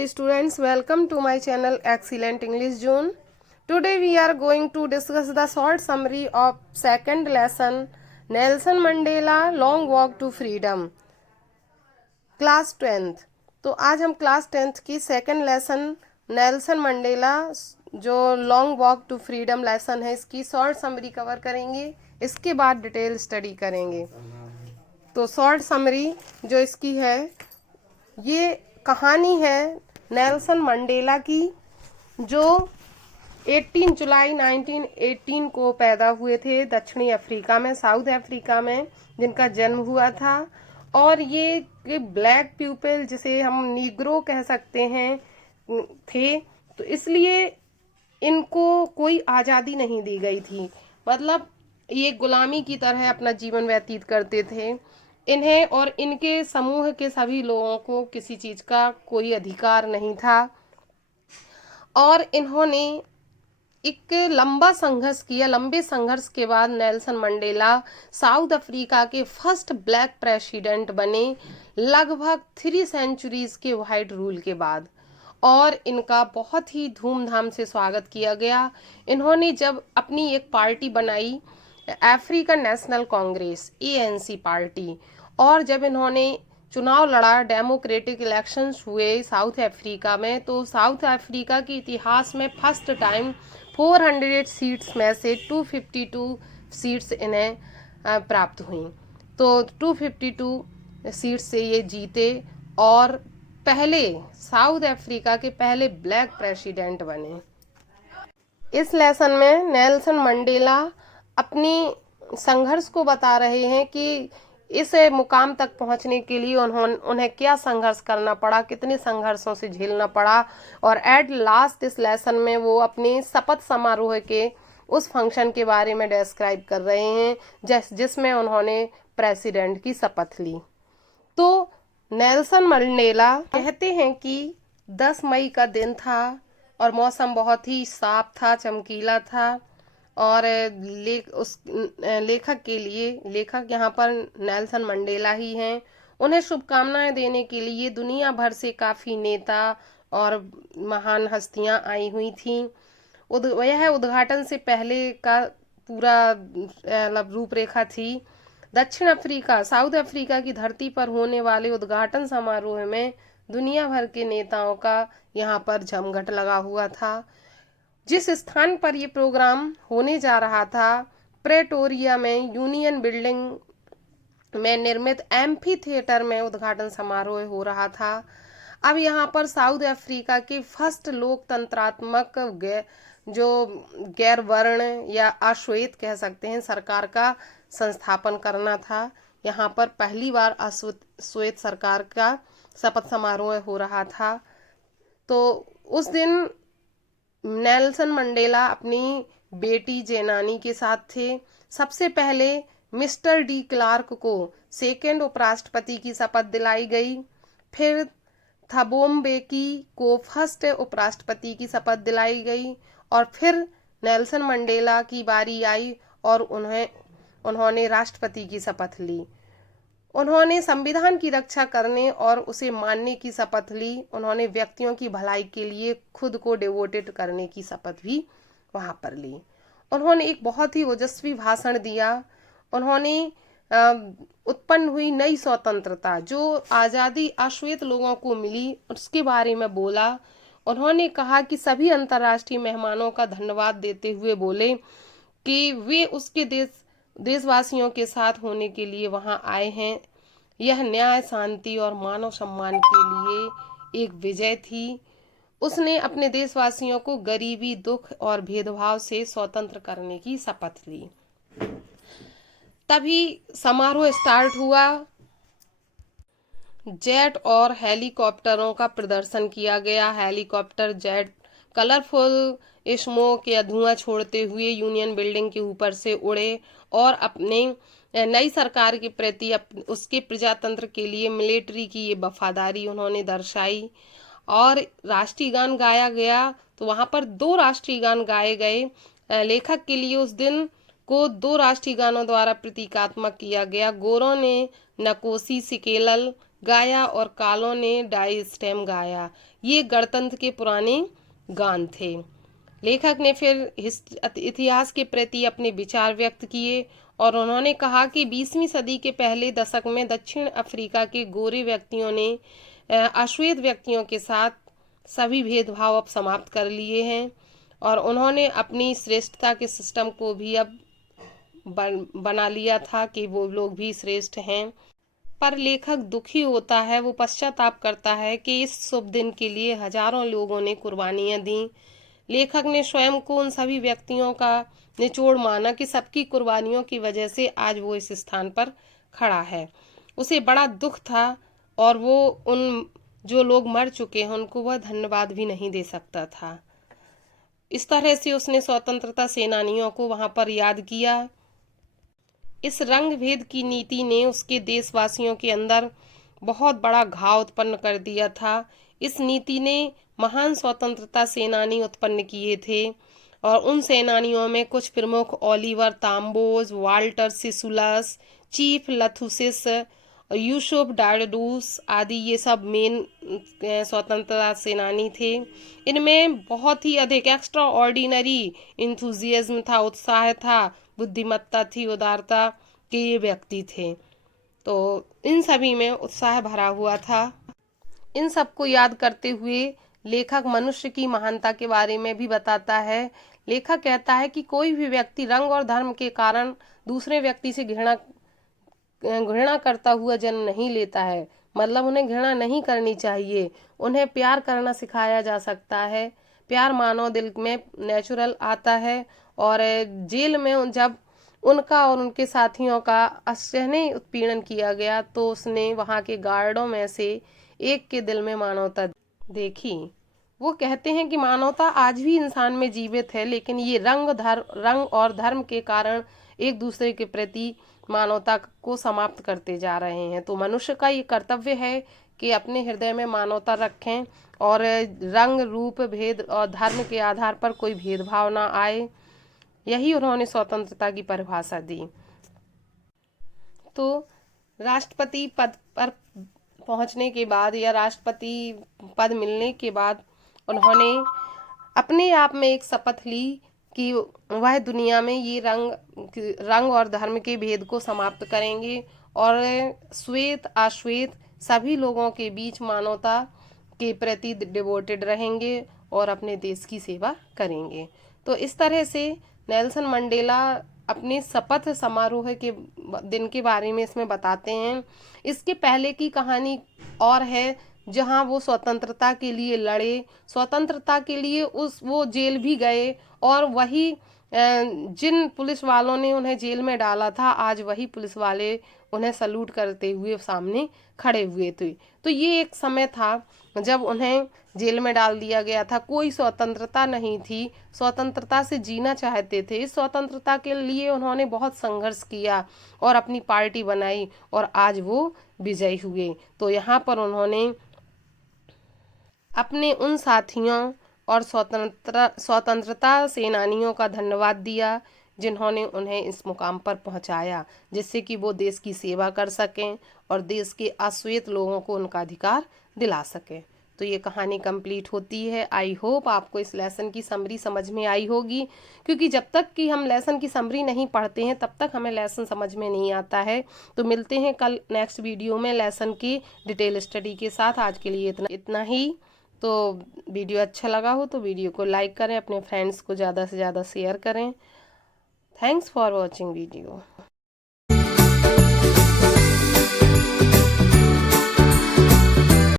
dear students, welcome to my channel Excellent English Zone. Today we are going to discuss the short summary of second lesson Nelson Mandela Long Walk to Freedom class 10th। तो आज हम class 10th की second lesson Nelson Mandela जो long walk to freedom lesson है इसकी short summary cover करेंगे, इसके बाद डिटेल स्टडी करेंगे। तो शॉर्ट समरी जो इसकी है, ये कहानी है नेल्सन मंडेला की जो 18 जुलाई 1918 को पैदा हुए थे दक्षिणी अफ्रीका में, साउथ अफ्रीका में जिनका जन्म हुआ था। और ये ब्लैक पीपल जिसे हम नीग्रो कह सकते हैं थे, तो इसलिए इनको कोई आज़ादी नहीं दी गई थी, मतलब ये गुलामी की तरह अपना जीवन व्यतीत करते थे। इन्हें और इनके समूह के सभी लोगों को किसी चीज़ का कोई अधिकार नहीं था और इन्होंने एक लंबा संघर्ष किया। लंबे संघर्ष के बाद नेल्सन मंडेला साउथ अफ्रीका के फर्स्ट ब्लैक प्रेसिडेंट बने, लगभग 3 सेंचुरीज के वाइट रूल के बाद, और इनका बहुत ही धूमधाम से स्वागत किया गया। इन्होंने जब अपनी एक पार्टी बनाई, African national Congress ANC party, और जब इन्होंने चुनाव लड़ा, डेमोक्रेटिक इलेक्शंस हुए साउथ अफ्रीका में, तो साउथ अफ्रीका के इतिहास में फर्स्ट टाइम 400 सीट्स में से 252 सीट्स इन्हें प्राप्त हुई। तो 252 सीट्स से ये जीते और पहले साउथ अफ्रीका के पहले ब्लैक प्रेसिडेंट बने। इस लेसन में नेल्सन मंडेला अपनी संघर्ष को बता रहे हैं कि इस मुकाम तक पहुंचने के लिए उन्हें क्या संघर्ष करना पड़ा, कितने संघर्षों से झेलना पड़ा। और एट लास्ट इस लेसन में वो अपने शपथ समारोह के उस फंक्शन के बारे में डिस्क्राइब कर रहे हैं जिसमें उन्होंने प्रेसिडेंट की शपथ ली। तो नेल्सन मंडेला कहते हैं कि 10 मई का दिन था और मौसम बहुत ही साफ था, चमकीला था। और लेखक के लिए, लेखक यहाँ पर नेल्सन मंडेला ही हैं, उन्हें शुभकामनाएं देने के लिए दुनिया भर से काफ़ी नेता और महान हस्तियां आई हुई थीं। यह उद्घाटन से पहले का पूरा रूपरेखा थी। दक्षिण अफ्रीका, साउथ अफ्रीका की धरती पर होने वाले उद्घाटन समारोह में दुनिया भर के नेताओं का यहाँ पर जमघट लगा हुआ था। जिस स्थान पर ये प्रोग्राम होने जा रहा था, प्रेटोरिया में यूनियन बिल्डिंग में निर्मित एम्फी थिएटर में उद्घाटन समारोह हो रहा था। अब यहाँ पर साउथ अफ्रीका के फर्स्ट लोकतंत्रात्मक जो गैर वर्ण या अश्वेत कह सकते हैं सरकार का संस्थापन करना था। यहाँ पर पहली बार अश्वेत सरकार का शपथ समारोह हो रहा था। तो उस दिन नेल्सन मंडेला अपनी बेटी जेनानी के साथ थे। सबसे पहले मिस्टर डी क्लार्क को सेकेंड उपराष्ट्रपति की शपथ दिलाई गई, फिर थबो म्बेकी को फर्स्ट उपराष्ट्रपति की शपथ दिलाई गई, और फिर नेल्सन मंडेला की बारी आई और उन्होंने राष्ट्रपति की शपथ ली। उन्होंने संविधान की रक्षा करने और उसे मानने की शपथ ली। उन्होंने व्यक्तियों की भलाई के लिए खुद को डिवोटेड करने की शपथ भी वहाँ पर ली। उन्होंने एक बहुत ही ओजस्वी भाषण दिया। उन्होंने उत्पन्न हुई नई स्वतंत्रता, जो आज़ादी अश्वेत लोगों को मिली, उसके बारे में बोला। उन्होंने कहा कि सभी अंतर्राष्ट्रीय मेहमानों का धन्यवाद देते हुए बोले कि वे उसके देशवासियों के साथ होने के लिए वहां आए हैं। यह न्याय, शांति और मानव सम्मान के लिए एक विजय थी। उसने अपने देशवासियों को गरीबी, दुख और भेदभाव से स्वतंत्र करने की शपथ ली। तभी समारोह स्टार्ट हुआ। जेट और हेलीकॉप्टरों का प्रदर्शन किया गया। हेलीकॉप्टर जेट कलरफुल स्मोक या धुआं छोड़ते हुए यूनियन बिल्डिंग के ऊपर से उड़े और अपने नई सरकार के प्रति उसके प्रजातंत्र के लिए मिलिट्री की ये वफादारी उन्होंने दर्शाई। और राष्ट्रीय गान गाया गया, तो वहां पर 2 राष्ट्रीय गान गाए गए। लेखक के लिए उस दिन को 2 राष्ट्रीय गानों द्वारा प्रतीकात्मक किया गया। गोरों ने नकोसी सिकेलल गाया और कालों ने डाई स्टेम गाया। ये गणतंत्र के पुराने गान थे। लेखक ने फिर इतिहास के प्रति अपने विचार व्यक्त किए और उन्होंने कहा कि 20वीं सदी के पहले दशक में दक्षिण अफ्रीका के गोरे व्यक्तियों ने अश्वेत व्यक्तियों के साथ सभी भेदभाव अब समाप्त कर लिए हैं और उन्होंने अपनी श्रेष्ठता के सिस्टम को भी अब बना लिया था कि वो लोग भी श्रेष्ठ हैं। पर लेखक दुखी होता है, वो पश्चाताप करता है कि इस शुभ दिन के लिए हजारों लोगों ने कुर्बानियां दी। लेखक ने स्वयं को उन सभी व्यक्तियों का निचोड़ माना कि सबकी कुर्बानियों की वजह से आज वो इस स्थान पर खड़ा है। उसे बड़ा दुख था और वो उन जो लोग मर चुके हैं उनको वह धन्यवाद भी नहीं दे सकता था। इस तरह से उसने स्वतंत्रता सेनानियों को वहां पर याद किया। इस रंग भेद की नीति ने उसके देशवासियों के अंदर बहुत बड़ा घाव उत्पन्न कर दिया था। इस नीति ने महान स्वतंत्रता सेनानी उत्पन्न किए थे और उन सेनानियों में कुछ प्रमुख ओलिवर ताम्बोज, वाल्टर सिसुलस, चीफ लथुसिस, यूसुफ डारडूस आदि ये सब मेन स्वतंत्रता सेनानी थे। इनमें बहुत ही अधिक एक्स्ट्रा ऑर्डिनरी इंथुजियाज्म था, उत्साह था, बुद्धिमत्ता थी, उदारता के ये व्यक्ति थे। तो इन सभी में उत्साह भरा हुआ था। इन सबको याद करते हुए लेखक मनुष्य की महानता के बारे में भी बताता है। लेखक कहता है कि कोई भी व्यक्ति रंग और धर्म के कारण दूसरे व्यक्ति से घृणा करता हुआ जन्म नहीं लेता है। मतलब उन्हें घृणा नहीं करनी चाहिए, उन्हें प्यार करना सिखाया जा सकता है। प्यार मानव दिल में नेचुरल आता है। और जेल में जब उनका और उनके साथियों का असहनीय उत्पीड़न किया गया तो उसने वहां के गार्डों में से एक के दिल में मानवता देखी। वो कहते हैं कि मानवता आज भी इंसान में जीवित है, लेकिन ये रंग और धर्म के कारण एक दूसरे के प्रति मानवता को समाप्त करते जा रहे हैं। तो मनुष्य का ये कर्तव्य है कि अपने हृदय में मानवता रखें और रंग, रूप, भेद और धर्म के आधार पर कोई भेदभाव ना आए। यही उन्होंने स्वतंत्रता की परिभाषा दी। तो राष्ट्रपति पद पर पहुंचने के बाद या राष्ट्रपति पद मिलने के बाद उन्होंने अपने आप में एक शपथ ली कि वह दुनिया में ये रंग और धर्म के भेद को समाप्त करेंगे और श्वेत अश्वेत सभी लोगों के बीच मानवता के प्रति डिवोटेड रहेंगे और अपने देश की सेवा करेंगे। तो इस तरह से नेल्सन मंडेला अपने शपथ समारोह के दिन के बारे में इसमें बताते हैं। इसके पहले की कहानी और है जहां वो स्वतंत्रता के लिए लड़े, स्वतंत्रता के लिए वो जेल भी गए और वही जिन पुलिस वालों ने उन्हें जेल में डाला था आज वही पुलिस वाले उन्हें सल्यूट करते हुए सामने खड़े हुए थे। तो ये एक समय था जब उन्हें जेल में डाल दिया गया था। कोई स्वतंत्रता नहीं थी, स्वतंत्रता से जीना चाहते थे। इस स्वतंत्रता के लिए उन्होंने बहुत संघर्ष किया और अपनी पार्टी बनाई और आज वो विजयी हुए। तो यहाँ पर उन्होंने अपने उन साथियों और स्वतंत्रता सेनानियों का धन्यवाद दिया जिन्होंने उन्हें इस मुकाम पर पहुंचाया, जिससे कि वो देश की सेवा कर सकें और देश के अश्वेत लोगों को उनका अधिकार दिला सकें। तो ये कहानी कंप्लीट होती है। आई होप आपको इस लेसन की समरी समझ में आई होगी, क्योंकि जब तक कि हम लेसन की समरी नहीं पढ़ते हैं तब तक हमें लेसन समझ में नहीं आता है। तो मिलते हैं कल नेक्स्ट वीडियो में लेसन की डिटेल स्टडी के साथ। आज के लिए इतना ही। तो वीडियो अच्छा लगा हो तो वीडियो को लाइक करें, अपने फ्रेंड्स को ज़्यादा से ज़्यादा शेयर करें। Thanks for watching video.